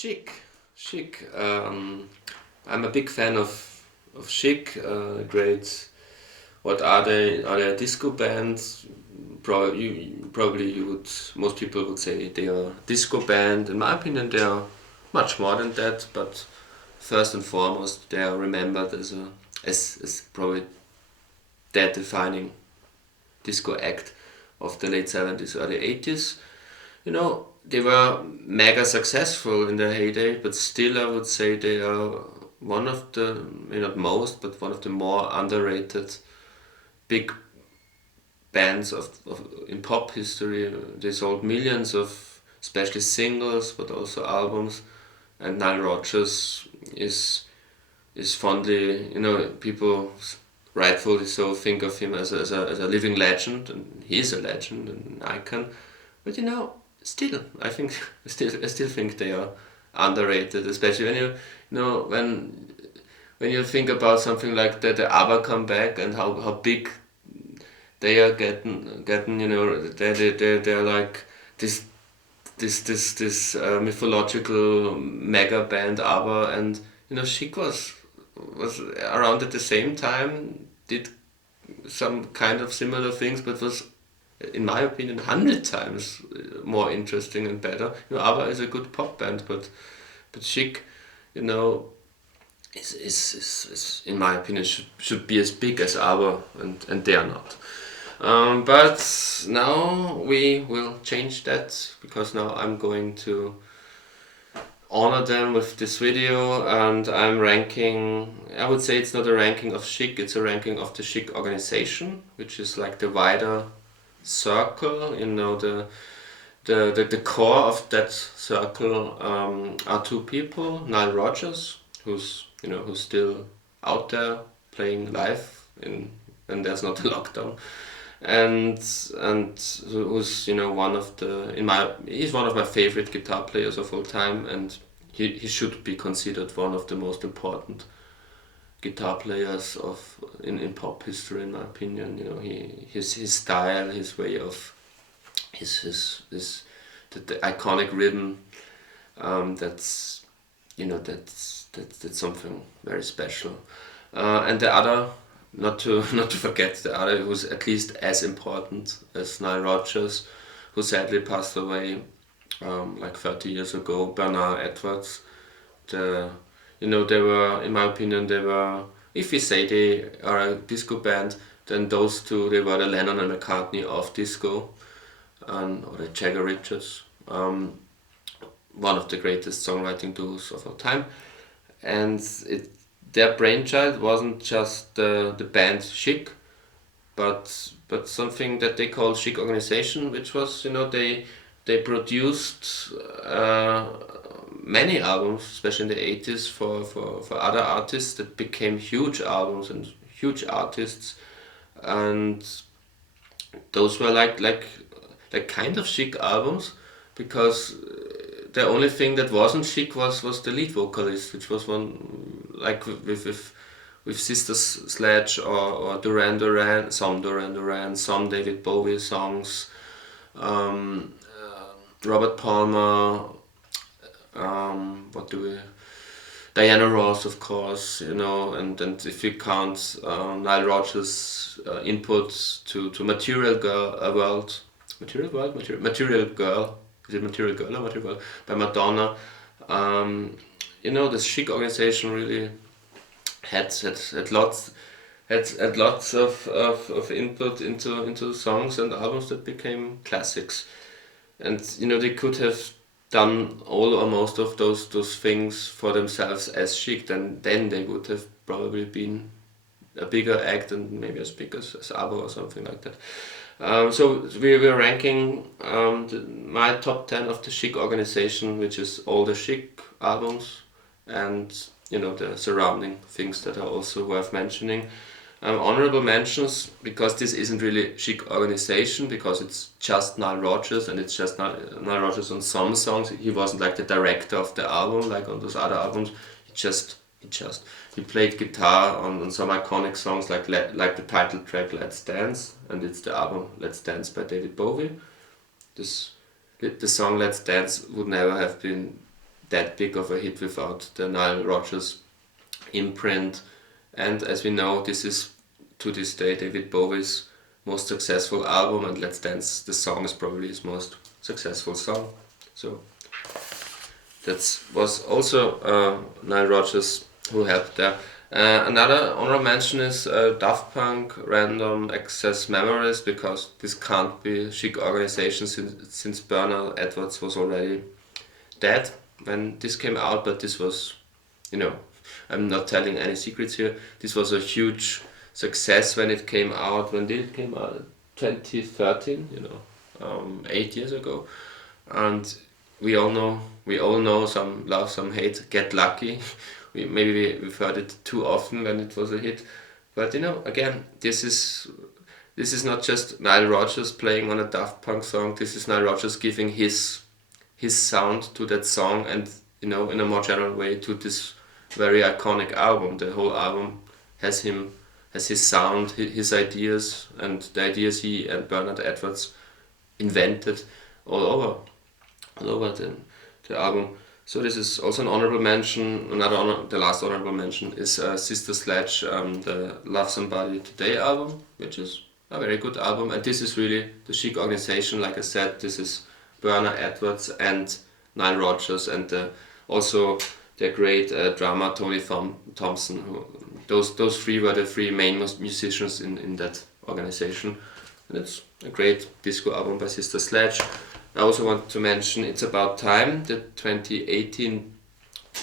Chic, Chic. I'm a big fan of Chic. Great. What are they? Are they a disco band? Probably you would. Most people would say they are a disco band. In my opinion, they are much more than that. But first and foremost, they are remembered as probably that defining disco act of the late 70s, early 80s. They were mega successful in their heyday, but still I would say they are one of the, maybe not most, but one of the more underrated big bands in pop history. They sold millions of especially singles, but also albums. And Nile Rodgers is fondly, people rightfully so think of him as a living legend, and he is a legend and an icon. But still, I think I still think they are underrated, especially when when you think about something like the ABBA come back and how big they are getting. They're like this mythological mega band ABBA, and Chic was around at the same time, did some kind of similar things, but was, in my opinion, 100 times more interesting and better. ABBA is a good pop band, but Chic, is in my opinion should be as big as ABBA, and they are not. But now we will change that, because now I'm going to honor them with this video, and I'm ranking. I would say it's not a ranking of Chic, it's a ranking of the Chic Organization, which is like the wider circle. The core of that circle are two people: Nile Rodgers, who's still out there playing live when there's not a lockdown, and who's one of he's one of my favorite guitar players of all time, and he should be considered one of the most important guitar players in pop history, in my opinion. His style, his way of the iconic rhythm, that's something very special. And the other, not to forget, the other who was at least as important as Nile Rodgers, who sadly passed away like 30 years ago, Bernard Edwards. They were, in my opinion, if we say they are a disco band, then those two, they were the Lennon and McCartney of disco, or the Jagger Richards, one of the greatest songwriting duos of all time. And their brainchild wasn't just the band Chic, but something that they called Chic Organisation, which was, they produced many albums, especially in the 80s, for other artists that became huge albums and huge artists. And those were like kind of Chic albums, because the only thing that wasn't Chic was the lead vocalist, which was one like with Sisters Sledge or Duran Duran, some David Bowie songs, Robert Palmer, Diana Ross, of course, and if you count Nile Rodgers' input to Material Girl, Material Girl, is it Material Girl or Material Girl, by Madonna. The Chic Organisation really had lots of input into songs and albums that became classics. And they could have done all or most of those things for themselves as Chic, then they would have probably been a bigger act and maybe as big as ABBA or something like that. So we were ranking my top 10 of the Chic Organisation, which is all the Chic albums and the surrounding things that are also worth mentioning. Honorable mentions, because this isn't really Chic Organisation, because it's just Nile Rodgers, and it's just Nile Rodgers on some songs. He wasn't like the director of the album like on those other albums. He played guitar on some iconic songs like the title track Let's Dance, and it's the album Let's Dance by David Bowie. The song Let's Dance would never have been that big of a hit without the Nile Rodgers imprint. And as we know, this is to this day David Bowie's most successful album, and Let's Dance, the song, is probably his most successful song. So that was also Nile Rodgers who helped there. Another honorable mention is Daft Punk, Random Access Memories, because this can't be Chic Organisation since Bernard Edwards was already dead when this came out, but this was, I'm not telling any secrets here, this was a huge success when it came out. When did it came out? 2013, 8 years ago. And we all know, some love, some hate, Get Lucky. We've heard it too often when it was a hit, but again, this is not just Nile Rodgers playing on a Daft Punk song. This is Nile Rodgers giving his sound to that song, and in a more general way to this very iconic album. The whole album has his sound, his ideas, and the ideas he and Bernard Edwards invented all over the album. So this is also an honorable mention. The last honorable mention is Sister Sledge, the Love Somebody Today album, which is a very good album. And this is really the Chic Organisation. Like I said, this is Bernard Edwards and Nile Rodgers, and also the great drummer Tony Thompson. Those three were the three main musicians in that organization. And it's a great disco album by Sister Sledge. I also want to mention It's About Time, the 2018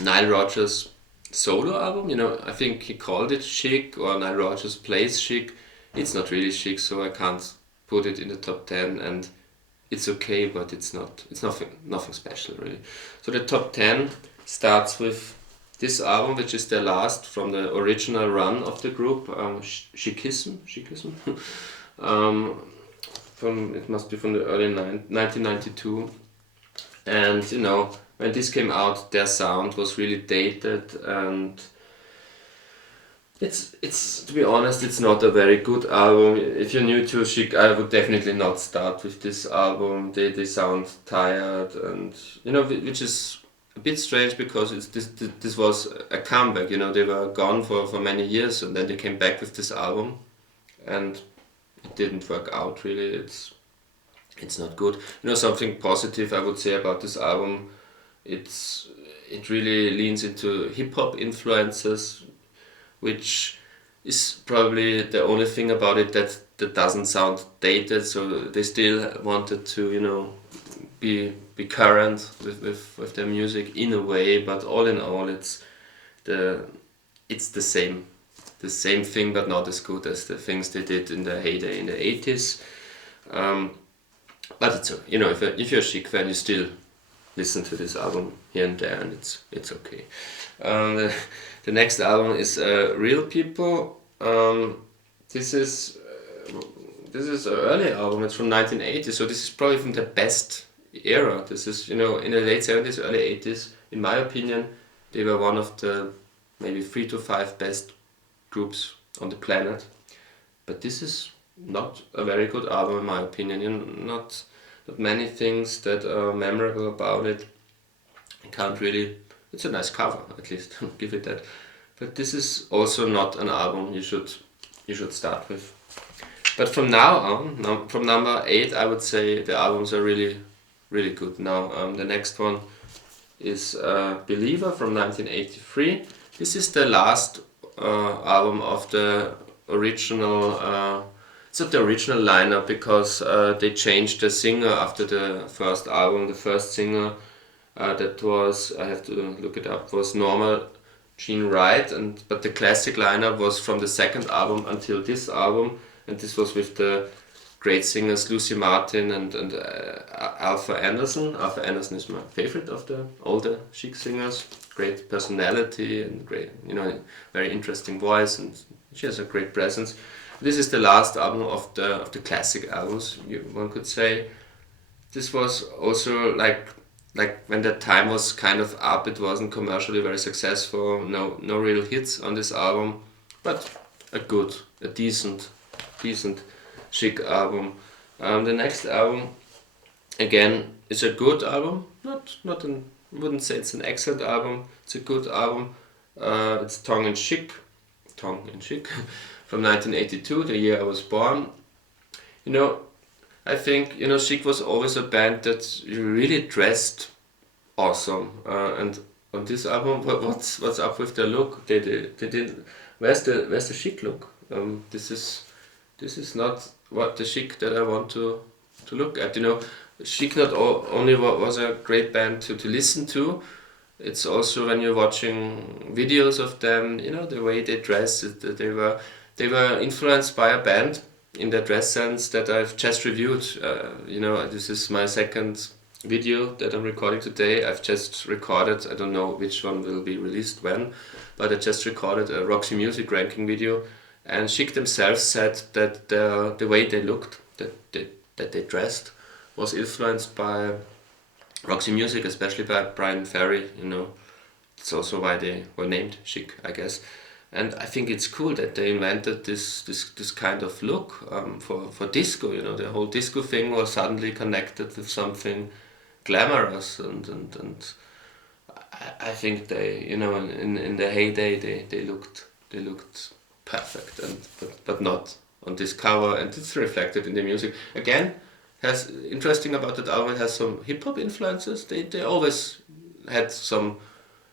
Nile Rodgers solo album. I think he called it Chic, or Nile Rodgers plays Chic. It's not really Chic, so I can't put it in the top 10, and it's okay, but it's nothing special really. So the top 10 starts with this album, which is the last from the original run of the group, Chicism. It must be from the early 1992, and when this came out, their sound was really dated, and it's to be honest, it's not a very good album. If you're new to Chic, I would definitely not start with this album. They sound tired, and which is a bit strange, because this was a comeback. They were gone for many years, and then they came back with this album, and it didn't work out really. It's not good. Something positive I would say about this album, it really leans into hip hop influences, which is probably the only thing about it that doesn't sound dated. So they still wanted to be current with their music in a way, but all in all, it's the same thing, but not as good as the things they did in the heyday in the 80s. But it's if you're a Chic fan, you still listen to this album here and there, and it's okay. The next album is Real People. This is an early album. It's from 1980, so this is probably from the best era. This is in the late 70s, early 80s. In my opinion, they were one of the maybe 3 to 5 best groups on the planet, but this is not a very good album in my opinion. Not many things that are memorable about it. I can't really. It's a nice cover, at least. Give it that. But this is also not an album you should start with. But from now on, from number 8, I would say the albums are really, really good. Now the next one is Believer from 1983. This is the last album of the original. It's not the original lineup, because they changed the singer after the first album. The first singer that was, I have to look it up, was norma-jean, but the classic lineup was from the second album until this album, and this was with the great singers Lucy Martin and Alpha Anderson. Alpha Anderson is my favorite of the older Chic singers. Great personality and great, very interesting voice, and she has a great presence. This is the last album of the classic albums, one could say. This was also like when that time was kind of up. It wasn't commercially very successful. No real hits on this album, but a decent Chic album. The next album, again, is a good album. Not a wouldn't say it's an excellent album. It's a good album. It's Tongue in Chic from 1982, the year I was born. You know, I think Chic was always a band that really dressed awesome. And on this album, what's up with their look? They didn't. Where's the Chic look? This is not what the Chic that I want to look at. Chic not only was a great band to listen to. It's also when you're watching videos of them, the way they dress. They were influenced by a band in their dress sense that I've just reviewed. This is my second video that I'm recording today. I've just recorded, I don't know which one will be released when, but I just recorded a Roxy Music ranking video, and Chic themselves said that the way they looked, that they dressed, was influenced by Roxy Music, especially by Brian Ferry. It's also why they were named Chic, I guess. And I think it's cool that they invented this kind of look for disco. The whole disco thing was suddenly connected with something glamorous, and I think they, in their heyday, they looked perfect, but not on this cover, and it's reflected in the music. Again, has interesting about that album, it has some hip hop influences. They always had some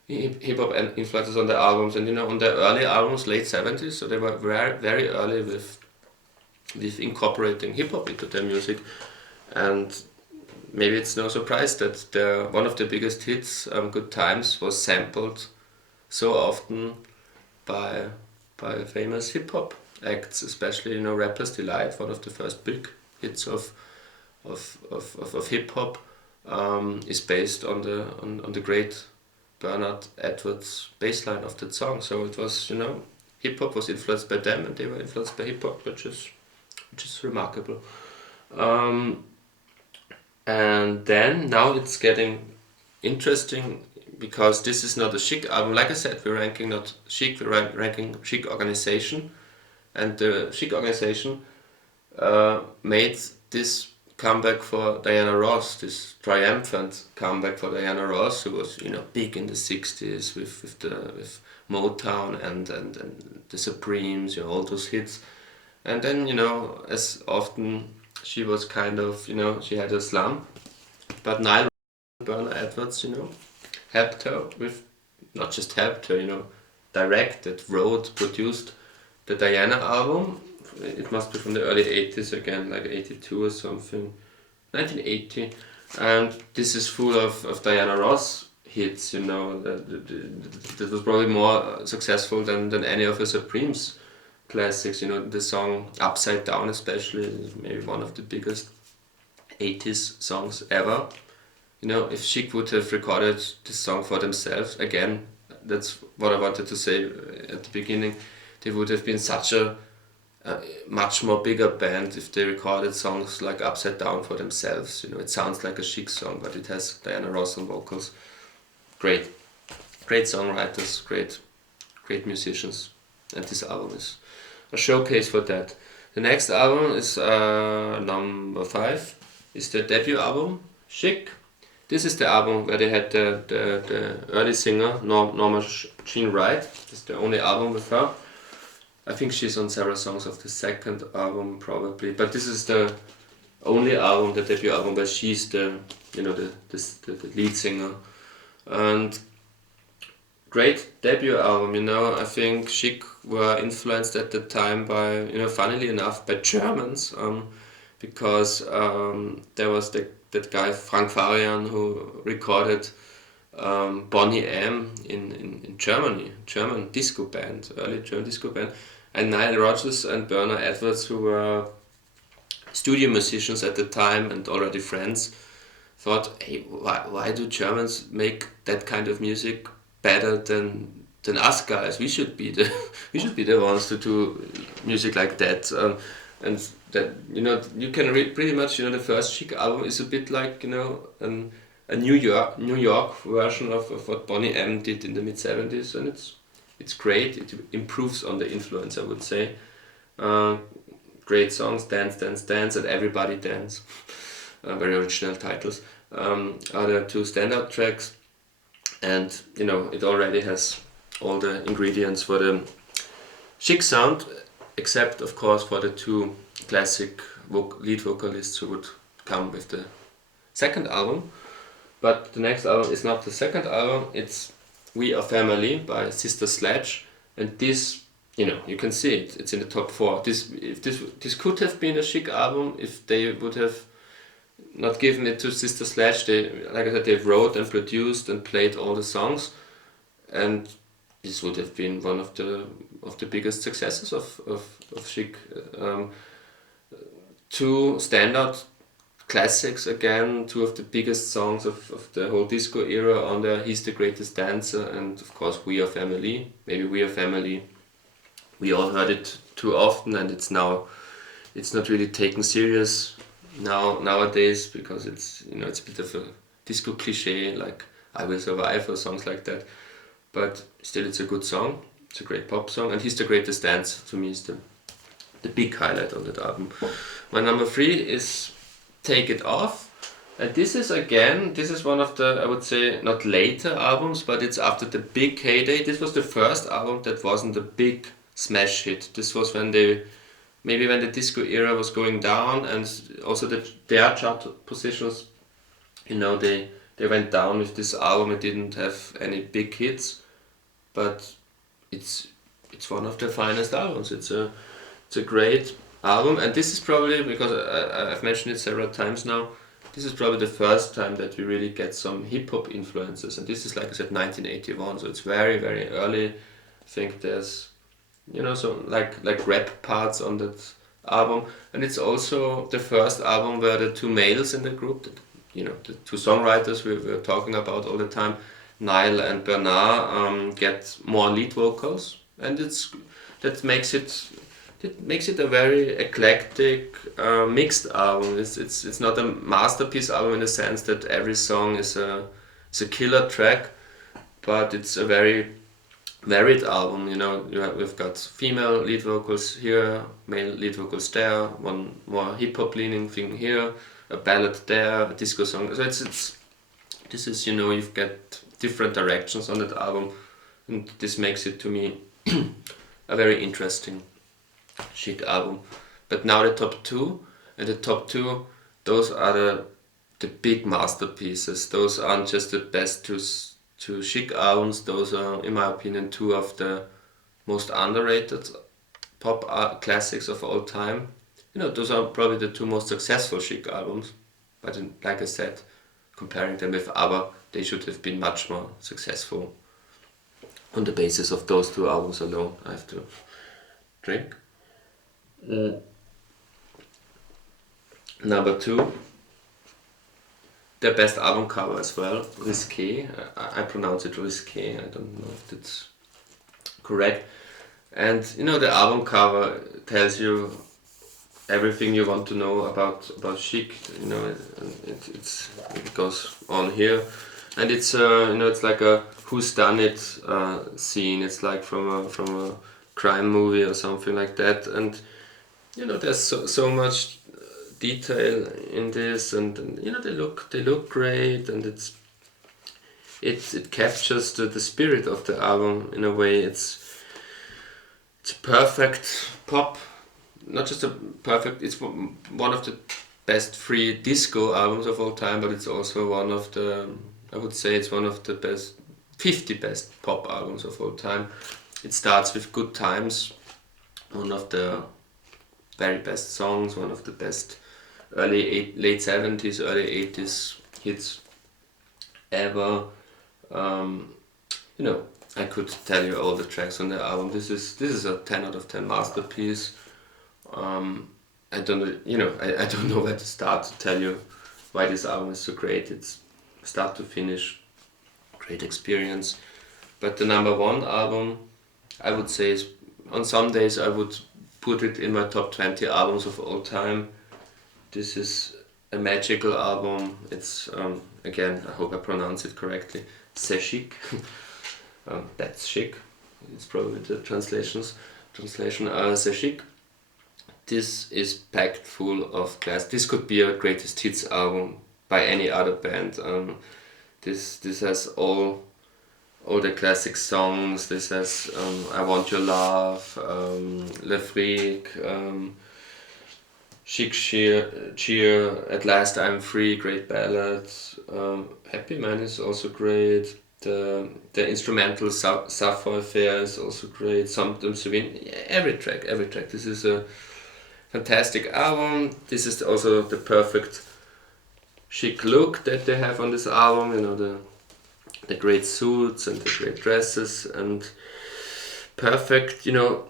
hip hop influences on the albums, and on the early albums, late 70s, so they were very, very early with incorporating hip hop into their music. And maybe it's no surprise that one of the biggest hits, Good Times, was sampled so often by famous hip hop acts, especially Rapper's Delight, one of the first big hits of hip hop, is based on the great Bernard Edwards bass line of that song. So it was, hip hop was influenced by them, and they were influenced by hip hop, which is remarkable. And then now it's getting interesting, because this is not a Chic album. Like I said, we're ranking not Chic, we're ranking Chic Organisation, and the Chic Organisation made this comeback for Diana Ross, this triumphant comeback for Diana Ross, who was big in the 60s with Motown and the Supremes, all those hits. And then as often she was kind of she had a slump, but Nile Burner Edwards helped her with, not just helped her, directed, wrote, produced the Diana album. It must be from the early 80s again, like 82 or something, 1980. And this is full of Diana Ross hits, that was probably more successful than any of her Supremes classics. The song Upside Down especially is maybe one of the biggest 80s songs ever. If Chic would have recorded this song for themselves, again, that's what I wanted to say at the beginning, they would have been such a much more bigger band if they recorded songs like Upside Down for themselves. It sounds like a Chic song, but it has Diana Ross on vocals. Great songwriters, great musicians, and this album is a showcase for that. The next album is number 5, is their debut album, Chic. This is the album where they had the early singer, norma-jean Wright. This is the only album with her. I think she's on several songs of the second album probably, but this is the only album, the debut album, where she's the lead singer. And great debut album, I think Chic were influenced at the time by, funnily enough, by Germans, because there was that guy Frank Farian who recorded Boney M in Germany, German disco band, early German disco band, and Nile Rodgers and Bernard Edwards, who were studio musicians at the time and already friends, thought, hey, why do Germans make that kind of music better than us guys? We should be the ones to do music like that. And that you can read pretty much the first Chic album is a bit like a New York version of what Boney M did in the mid 70s, and it's great. It improves on the influence, I would say. Great songs, Dance, Dance, Dance, and Everybody Dance. Very original titles. Are the two standout tracks. and you know, it already has all the ingredients for the Chic sound, except of course for the two classic lead vocalists who would come with the second album. But the next album is not the second album, it's We Are Family by Sister Sledge, and this, you know, you can see it, it's in the top 4. This could have been a Chic album if they would have not given it to Sister Sledge. They, like I said, they wrote and produced and played all the songs, and this would have been one of the biggest successes of Chic. Two standout classics again, two of the biggest songs of the whole disco era on there. He's the Greatest Dancer, and of course We Are Family. Maybe We Are Family, we all heard it too often, and it's not really taken serious nowadays, because it's, you know, it's a bit of a disco cliche like I Will Survive or songs like that, but still it's a good song, it's a great pop song, and He's the Greatest Dancer to me is the big highlight on that album. My number 3 is Take It Off, and this is one of the, I would say, not later albums, but it's after the big heyday. This was the first album that wasn't a big smash hit. This was when the disco era was going down, and also their chart positions, you know, they went down with this album. It didn't have any big hits, but it's one of their finest albums. It's a great album, and this is probably, because I've mentioned it several times now, this is probably the first time that we really get some hip-hop influences, and this is, like I said, 1981, so it's very, very early. I think there's, you know, so like rap parts on that album, and it's also the first album where the two males in the group, you know, the two songwriters we were talking about all the time, Niall and Bernard, get more lead vocals, and that makes it a very eclectic, mixed album. It's not a masterpiece album in the sense that every song is a killer track, but it's a very varied album. You know, we've got female lead vocals here, male lead vocals there, one more hip hop leaning thing here, a ballad there, a disco song. So this is, you know, you've got different directions on that album, and this makes it, to me, a very interesting Chic album. But now the top 2, those are the big masterpieces. Those aren't just the best two Chic albums, those are, in my opinion, 2 of the most underrated pop classics of all time. You know, those are probably the 2 most successful Chic albums, but like I said, comparing them with ABBA, they should have been much more successful. On the basis of those 2 albums alone, I have to drink. Number 2, their best album cover as well, Risqué. I pronounce it Risqué, I don't know if that's correct. And you know, the album cover tells you everything you want to know about Chic. You know, it goes on here, and it's you know, it's like a whodunit scene. It's like from a crime movie or something like that, and you know, there's so much detail in this, and you know, they look great, and it captures the spirit of the album in a way. It's a perfect pop, not just a perfect. It's one of the best free disco albums of all time, but it's also one of the, I would say, it's one of the best 50 best pop albums of all time. It starts with Good Times, one of the very best songs, one of the best late 70s, early 80s hits ever. You know, I could tell you all the tracks on the album. This is a 10 out of 10 masterpiece. I don't know where to start to tell you why this album is so great. It's start to finish, great experience. But the number 1 album, I would say, is, on some days I would put it in my top 20 albums of all time. This is a magical album. It's, again, I hope I pronounce it correctly, C'est Chic. That's chic. It's probably the translation. C'est Chic. This is packed full of class. This could be a greatest hits album by any other band. This has all all the classic songs. This has I Want Your Love, Le Freak, Chic Cheer, At Last I'm Free, great ballads. Happy Man is also great. The instrumental Sappho Affair is also great. Sometimes Win, every track. This is a fantastic album. This is also the perfect chic look that they have on this album. You know, the great suits and the great dresses and perfect. You know,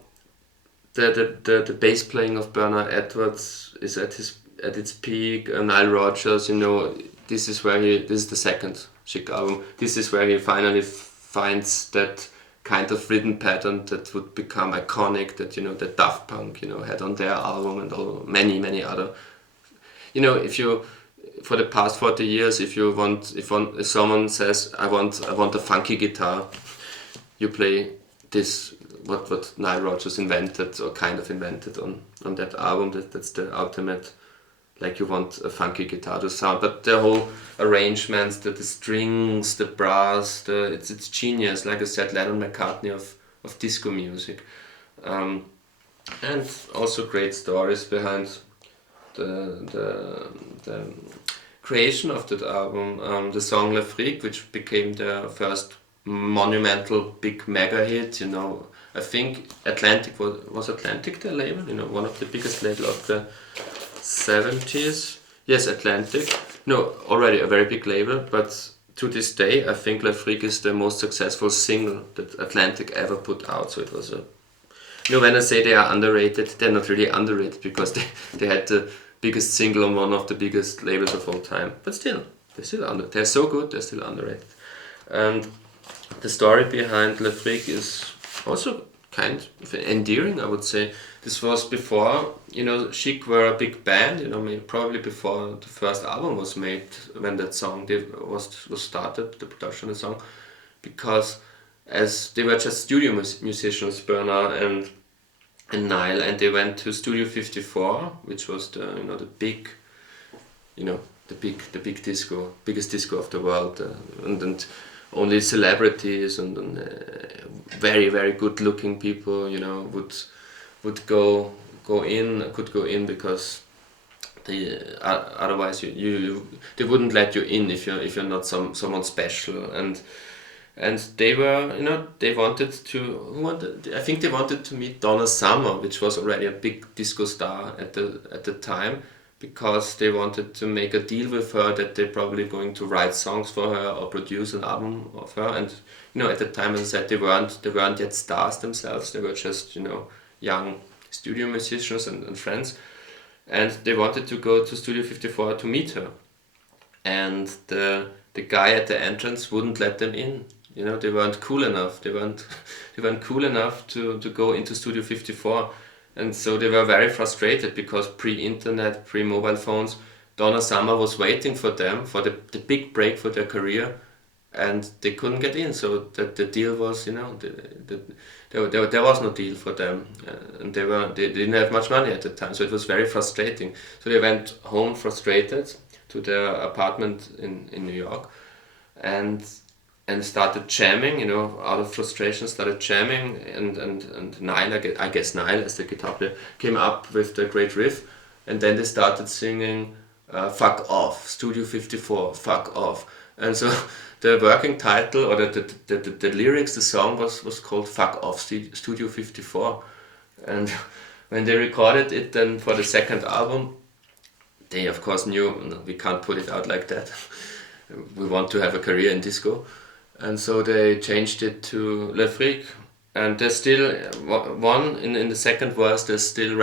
the bass playing of Bernard Edwards is at its peak. Nile Rodgers, you know, this is the second Chic album. This is where he finally finds that kind of rhythm pattern that would become iconic, that, you know, that Daft Punk, you know, had on their album, and many other. You know, if you, for the past 40 years, if someone says I want a funky guitar, you play this, what Nile Rodgers invented or kind of invented on that album. That's the ultimate, like, you want a funky guitar to sound, but the whole arrangements, the strings, the brass, it's genius. Like I said, Lennon McCartney of disco music, and also great stories behind the creation of that album. The song Le Freak, which became their first monumental big mega hit, you know. I think Atlantic was Atlantic their label, you know, one of the biggest label of the 70s. Yes, Atlantic. No, already a very big label, but to this day, I think Le Freak is the most successful single that Atlantic ever put out. So it was a... You know, when I say they are underrated, they're not really underrated, because they had the biggest single on one of the biggest labels of all time. But still, they're so good, they're still underrated. And the story behind Le Freak is also kind of endearing, I would say. This was before, you know, Chic were a big band, you know, maybe probably before the first album was made, when that song was started, the production of the song, because as they were just studio musicians, Bernard and Niall, and they went to Studio 54, which was the big disco, biggest disco of the world, and only celebrities and very, very good looking people, you know, could go in, because otherwise they wouldn't let you in if you're not someone special. And they were, you know, they wanted to meet Donna Summer, which was already a big disco star at the time, because they wanted to make a deal with her that they're probably going to write songs for her or produce an album of her. And, you know, at the time, as I said, they weren't yet stars themselves. They were just, you know, young studio musicians and friends. And they wanted to go to Studio 54 to meet her. And the guy at the entrance wouldn't let them in. You know, they weren't cool enough. They weren't cool enough to go into Studio 54. And so they were very frustrated, because pre-internet, pre-mobile phones, Donna Summer was waiting for them for the big break for their career, and they couldn't get in. So that the deal was, you know, there was no deal for them, and they didn't have much money at the time. So it was very frustrating. So they went home frustrated to their apartment in New York, and started jamming, you know, out of frustration, started jamming, and Niall, I guess Niall, as the guitar player, came up with the great riff, and then they started singing Fuck Off, Studio 54, Fuck Off. And so the working title, or the lyrics, the song was called Fuck Off, Studio 54. And when they recorded it then for the second album, they of course knew, no, we can't put it out like that. We want to have a career in disco. And so they changed it to Le Freak, and there's still one in the second verse. There's still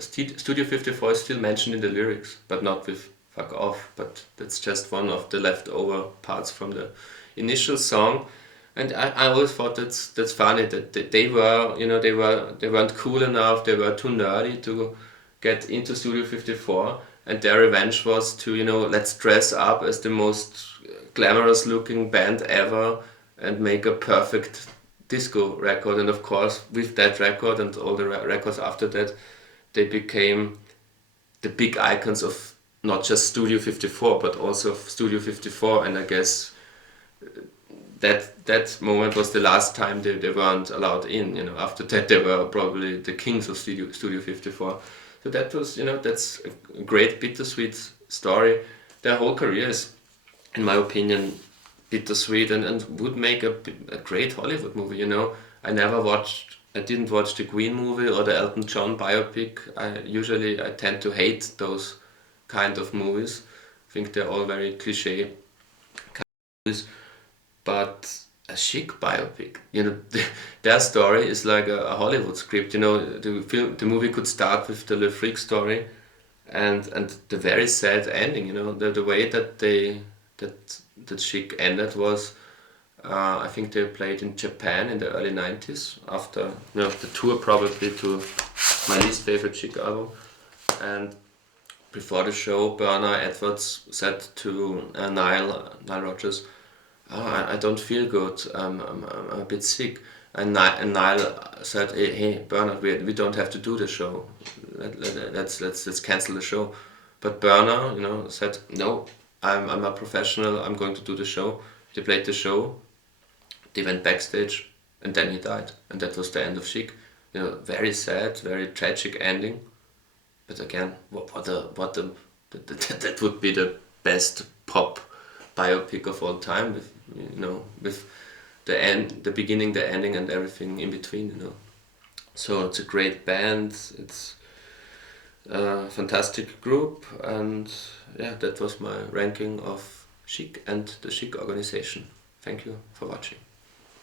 Studio 54 is still mentioned in the lyrics, but not with Fuck Off. But that's just one of the leftover parts from the initial song. And I always thought that's funny, that they were, you know, they weren't cool enough. They were too nerdy to get into Studio 54, and their revenge was to, you know, let's dress up as the most glamorous looking band ever and make a perfect disco record. And of course, with that record and all the records after that, they became the big icons of not just Studio 54, but also Studio 54. And I guess that moment was the last time they weren't allowed in. You know, after that they were probably the kings of Studio 54. So that was, you know, that's a great bittersweet story. Their whole career is, in my opinion, bittersweet and would make a great Hollywood movie. You know, I didn't watch the Queen movie or the Elton John biopic. I tend to hate those kind of movies. I think they're all very cliche movies. But a Chic biopic, you know, their story is like a Hollywood script. You know, the movie could start with the Le Freak story, and the very sad ending. You know, the way that that Chic ended was, I think they played in Japan in the early 90s after, you know, the tour probably to my least favorite Chic album, and before the show, Bernard Edwards said to Nile Rodgers, "Oh, I don't feel good. I'm a bit sick." And Niall said, hey Bernard, we don't have to do the show. Let's cancel the show. But Bernard, you know, said, no, I'm a professional. I'm going to do the show. They played the show. They went backstage, and then he died, and that was the end of Chic. You know, very sad, very tragic ending. But again, that would be the best pop biopic of all time, with, you know, with the end, the beginning, the ending, and everything in between. You know, so it's a great band. It's a fantastic group, and yeah, that was my ranking of Chic and the Chic Organization. Thank you for watching.